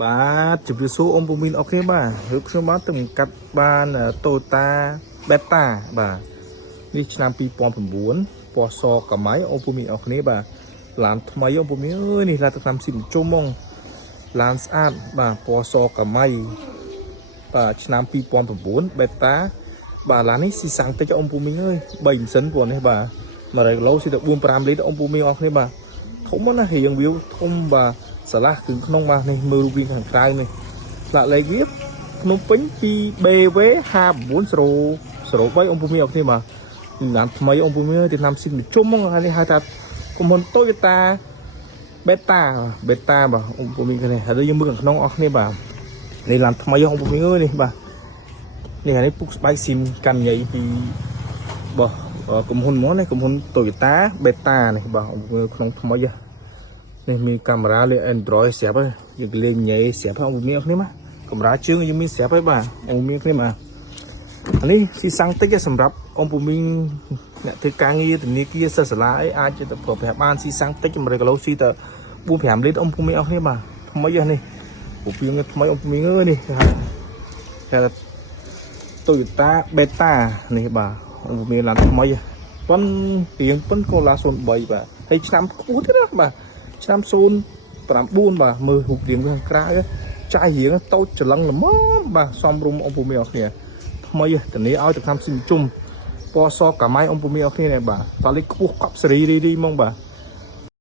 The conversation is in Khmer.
បាទជម្រាបសួរôngពូមីនអូខេបាទហើយខ្ញុំមកទៅកាត់បាន Toyota Beta បាទនេះឆ្នាំ2009ពណ៌សកម៉ៃôngពូមីនអូខេបាទឡានថ្មីôngពូមីនអើយនេះឡានតាមស៊ីមជុំហ្មងឡានស្អាតបាទពណ៌សកម៉ៃបាទឆ្នាំ2009 Beta បាទឡាននេះស៊ីសាំងតិចôngពូមីនអើយ3ម៉ាស៊ីនព្រោះនេះបាទ100គីឡូស៊ីទៅ4-5លីត្រôngពូមីនអូខេបាទធំណាស់រៀងវាធំបាទសាឡាគឺក្នុងបាទនេះមើលរូបរាងខាងក្រៅនេះស្លាកលេខវាភ្នំពេញ 2BW 5903ôngពូមីអូខេបាទឡានថ្មីôngពូមីទៅតាមស៊ីមជុំហ្មងនេះហៅថាក្រុមហ៊ុន Toyota Beta បាទôngពូមីនេះហើយយើងមើលខាងក្នុងអស់គ្នាបាទនេះឡានថ្មីôngពូមីអើយនេះបាទនេះនេះពុកស្បែកស៊ីមកាន់ញ៉ៃពីរបស់ក្រុមហ៊ុនហ្មងនេះក្រុមហ៊ុន Toyota Beta នេះបាទôngពូមីក្នុងថ្មីនេះមានកាមេរ៉ាលេខ Android ស្រាប់ហើយយើងលេងញ៉ៃស្រាប់ហើយôngពូមីគ្នាមកកាមេរ៉ាជើងយើងមានស្រាប់ហើយបាទôngពូមីគ្នាមកនេះស៊ីសាំងតិចសម្រាប់ôngពូមីអ្នកធ្វើការងារធនាគារសិស្សសាលាអីអាចទៅប្រើប្រាស់បានស៊ីសាំងតិច100គីឡូស៊ីទៅ4-5លីត្រôngពូមីគ្នាបាទថ្មីនេះពូពីងថ្មីôngពូមីអើយនេះគេថា Toyota Beta នេះបាទôngពូមីឡានថ្មីប៉ុនរៀងប៉ុនក៏ឡា03បាទហើយឆ្នាំខ្ពស់ទៀតណាបាទឆ្នាំ09បាទមើលរូបរាងខាងក្រៅចាយរៀងតូចច្រឡឹងល្មមបាទសំរុំôngពូមីអរគ្នាថ្មីតនីឲ្យទៅតាមស៊ីមជុំពណ៌សកាម៉ៃôngពូមីអរគ្នានេះបាទតលេខខ្ពស់កប់សេរីរីហ្មងបាទ